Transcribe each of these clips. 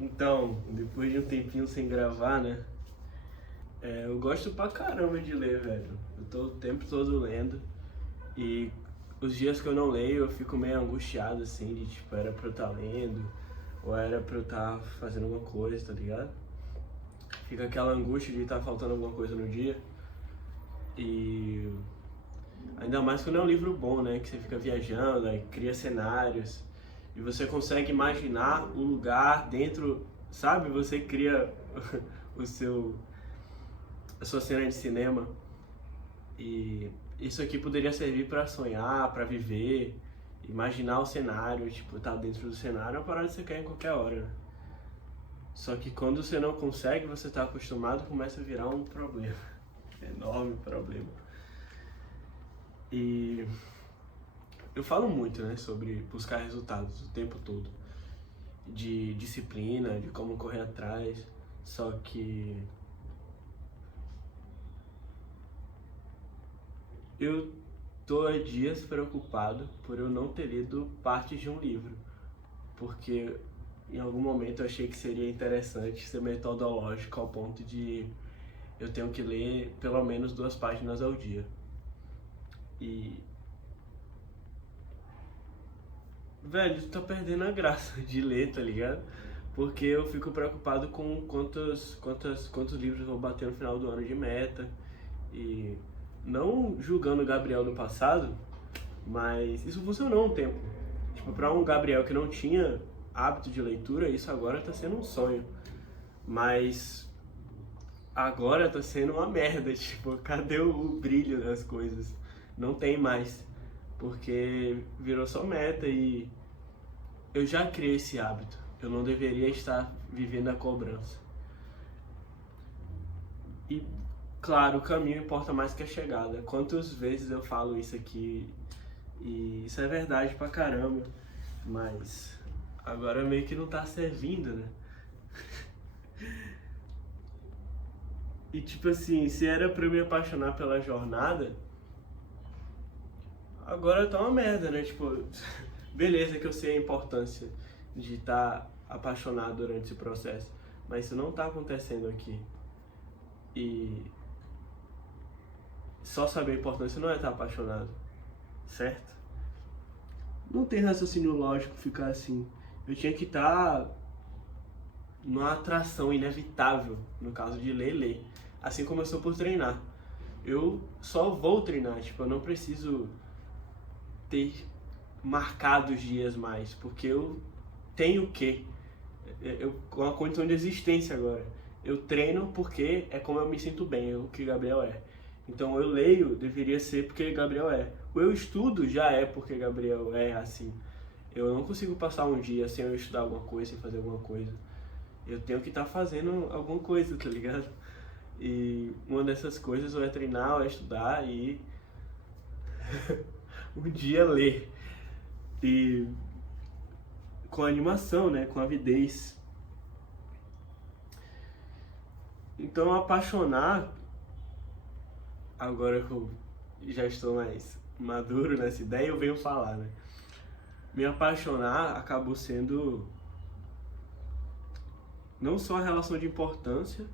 Então, depois de um tempinho sem gravar, né? Eu gosto pra caramba de ler, velho. Eu tô o tempo todo lendo. E os dias que eu não leio, eu fico meio angustiado, assim, de tipo, era pra eu estar lendo, ou era pra eu estar fazendo alguma coisa, tá ligado? Fica aquela angústia de estar faltando alguma coisa no dia. E ainda mais quando é um livro bom, né? Que você fica viajando, aí cria cenários. E você consegue imaginar o lugar dentro, sabe? Você cria o seu, a sua cena de cinema. E isso aqui poderia servir para sonhar, para viver, imaginar o cenário, tipo, estar dentro do cenário é uma parada que você quer em qualquer hora, né? Só que quando você não consegue, você está acostumado, começa a virar um problema. Enorme problema. E eu falo muito, né, sobre buscar resultados o tempo todo. De disciplina, de como correr atrás. Só que eu tô há dias preocupado por eu não ter lido partes de um livro. Porque em algum momento eu achei que seria interessante ser metodológico ao ponto de eu tenho que ler pelo menos 2 páginas ao dia. E, velho, tá perdendo a graça de ler, tá ligado? Porque eu fico preocupado com quantos livros eu vou bater no final do ano de meta. E não julgando o Gabriel do passado, mas isso funcionou um tempo. Tipo, pra um Gabriel que não tinha hábito de leitura, isso agora tá sendo um sonho. Mas agora tá sendo uma merda, tipo, cadê o brilho das coisas? Não tem mais, porque virou só meta e eu já criei esse hábito. Eu não deveria estar vivendo a cobrança. E, claro, o caminho importa mais que a chegada. Quantas vezes eu falo isso aqui e isso é verdade pra caramba, mas agora meio que não tá servindo, né? E tipo assim, se era pra eu me apaixonar pela jornada, agora tá uma merda, né? Tipo, beleza que eu sei a importância de estar apaixonado durante esse processo, mas isso não tá acontecendo aqui. E só saber a importância não é estar apaixonado, certo? Não tem raciocínio lógico ficar assim. Eu tinha que estar numa atração inevitável, no caso de ler. Assim como eu sou por treinar. Eu só vou treinar, tipo, eu não preciso ter marcados dias mais, porque eu tenho que. Uma condição de existência agora. Eu treino porque é como eu me sinto bem, é o que Gabriel é. Então eu leio, deveria ser porque Gabriel é. O eu estudo já é porque Gabriel é assim. Eu não consigo passar um dia sem eu estudar alguma coisa, sem fazer alguma coisa. Eu tenho que estar fazendo alguma coisa, tá ligado? E uma dessas coisas ou é treinar, ou é estudar e um dia ler. E com animação, né? Com avidez. Então apaixonar, agora que eu já estou mais maduro nessa ideia, eu venho falar, né? Me apaixonar acabou sendo não só a relação de importância,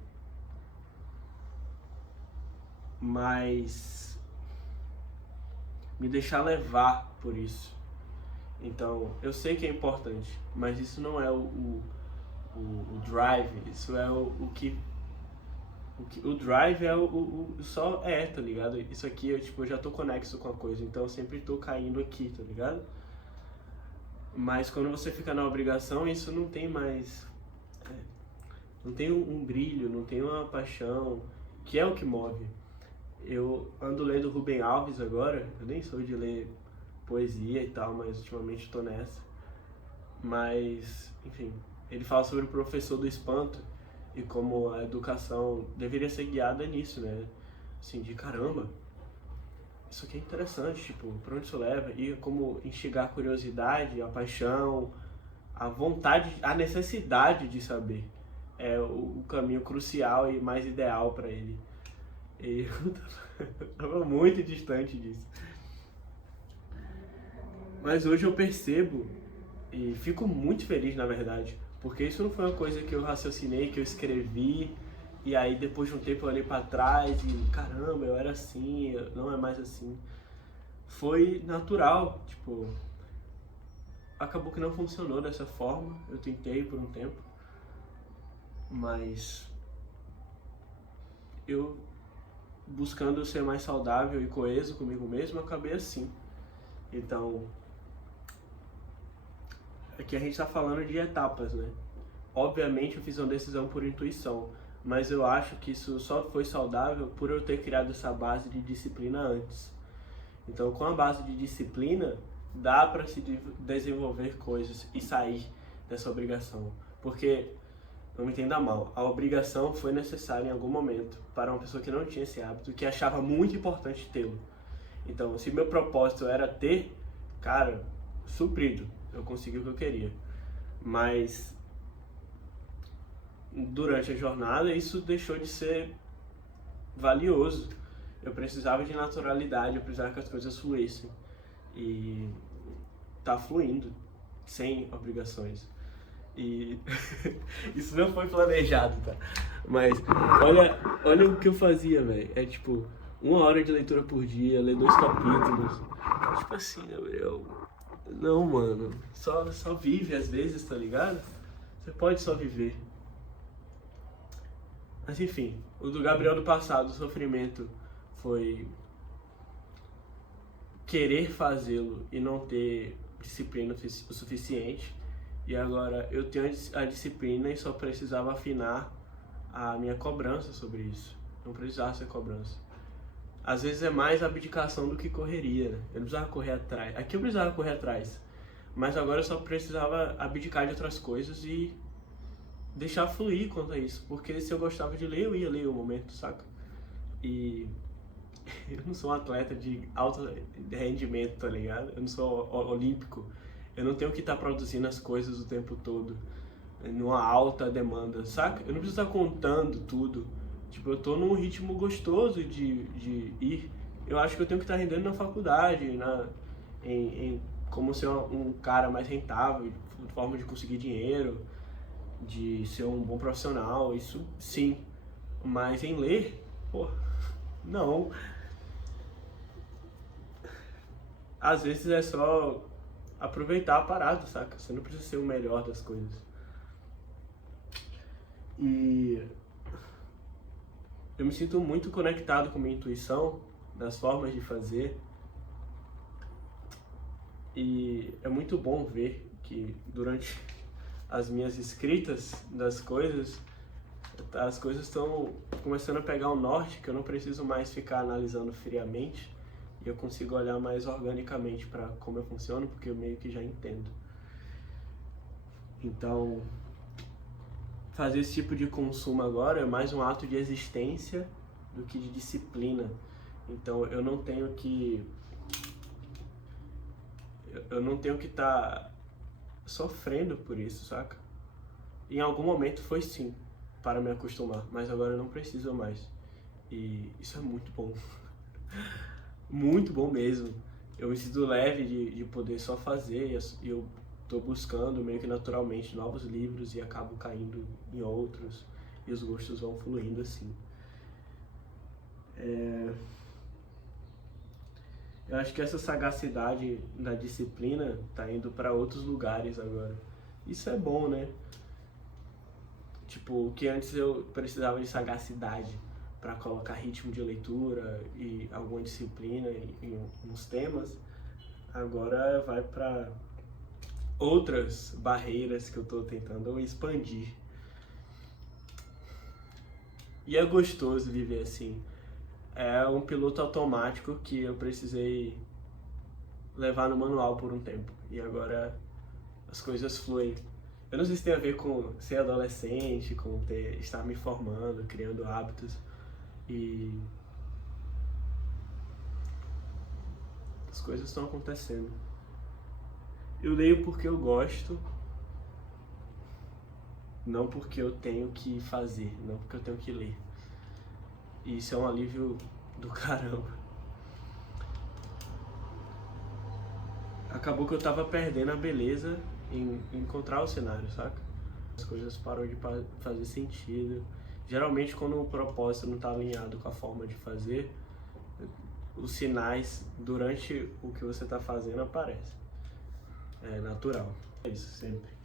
mas me deixar levar por isso. Então, eu sei que é importante, mas isso não é o drive, isso é o drive é só tá ligado? Isso aqui eu, tipo, eu já tô conexo com a coisa, então eu sempre tô caindo aqui, tá ligado? Mas quando você fica na obrigação, isso não tem mais. Não tem um brilho, não tem uma paixão, que é o que move. Eu ando lendo Rubem Alves agora, eu nem sou de ler poesia e tal, mas ultimamente tô nessa. Mas, enfim, ele fala sobre o professor do espanto e como a educação deveria ser guiada nisso, né? Assim, de caramba, isso aqui é interessante, tipo, pra onde isso leva? E como instigar a curiosidade, a paixão, a vontade, a necessidade de saber. É o caminho crucial e mais ideal para ele. E eu tava muito distante disso. Mas hoje eu percebo e fico muito feliz, na verdade, Porque isso não foi uma coisa que eu raciocinei, que eu escrevi, e aí depois de um tempo eu olhei pra trás e caramba, eu era assim, não é mais assim. Foi natural, tipo, acabou que não funcionou dessa forma, eu tentei por um tempo, mas eu buscando ser mais saudável e coeso comigo mesmo, acabei assim. Então, aqui a gente tá falando de etapas, né? Obviamente eu fiz uma decisão por intuição, mas eu acho que isso só foi saudável por eu ter criado essa base de disciplina antes. Então, com a base de disciplina, dá para se desenvolver coisas e sair dessa obrigação. Porque, não me entenda mal, a obrigação foi necessária em algum momento para uma pessoa que não tinha esse hábito, que achava muito importante tê-lo. Então, se meu propósito era ter, cara, suprido, eu consegui o que eu queria. Mas, durante a jornada, isso deixou de ser valioso. Eu precisava de naturalidade, eu precisava que as coisas fluíssem. E tá fluindo, sem obrigações. E isso não foi planejado, tá? Mas olha o que eu fazia, velho. É tipo, 1 hora de leitura por dia, ler 2 capítulos. Tipo assim, Gabriel. Não, mano. Só vive às vezes, tá ligado? Você pode só viver. Mas enfim, o do Gabriel do passado, o sofrimento foi querer fazê-lo e não ter disciplina o suficiente. E agora eu tenho a disciplina e só precisava afinar a minha cobrança sobre isso. Não precisava ser cobrança. Às vezes é mais abdicação do que correria, né? Eu não precisava correr atrás. Aqui eu precisava correr atrás. Mas agora eu só precisava abdicar de outras coisas e deixar fluir quanto a isso. Porque se eu gostava de ler, eu ia ler o momento, saca? E eu não sou um atleta de alto rendimento, tá ligado? Eu não sou olímpico. Eu não tenho que estar produzindo as coisas o tempo todo, numa alta demanda, saca? Eu não preciso estar contando tudo. Tipo, eu tô num ritmo gostoso de ir. Eu acho que eu tenho que estar rendendo na faculdade, em como ser um cara mais rentável, de forma de conseguir dinheiro, de ser um bom profissional, isso sim. Mas em ler, pô, não. Às vezes é só aproveitar a parada, saca? Você não precisa ser o melhor das coisas. E eu me sinto muito conectado com minha intuição, das formas de fazer. E é muito bom ver que durante as minhas escritas das coisas, as coisas estão começando a pegar um norte que eu não preciso mais ficar analisando friamente. E eu consigo olhar mais organicamente para como eu funciono, porque eu meio que já entendo. Então, fazer esse tipo de consumo agora é mais um ato de existência do que de disciplina. Então, eu não tenho que estar sofrendo por isso, saca? Em algum momento foi sim, para me acostumar, mas agora eu não preciso mais. E isso é muito bom. Muito bom mesmo. Eu me sinto leve de poder só fazer e eu tô buscando meio que naturalmente novos livros e acabo caindo em outros e os gostos vão fluindo assim. Eu acho que essa sagacidade da disciplina tá indo para outros lugares agora. Isso é bom, né? Tipo, o que antes eu precisava de sagacidade para colocar ritmo de leitura e alguma disciplina em uns temas, agora vai para outras barreiras que eu estou tentando expandir. E é gostoso viver assim. É um piloto automático que eu precisei levar no manual por um tempo. E agora as coisas fluem. Eu não sei se tem a ver com ser adolescente, com estar me formando, criando hábitos. E as coisas estão acontecendo. Eu leio porque eu gosto, não porque eu tenho que fazer, não porque eu tenho que ler. E isso é um alívio do caramba. Acabou que eu tava perdendo a beleza em encontrar o cenário, saca? As coisas param de fazer sentido. Geralmente quando o propósito não está alinhado com a forma de fazer, os sinais durante o que você está fazendo aparecem. É natural. É isso sempre.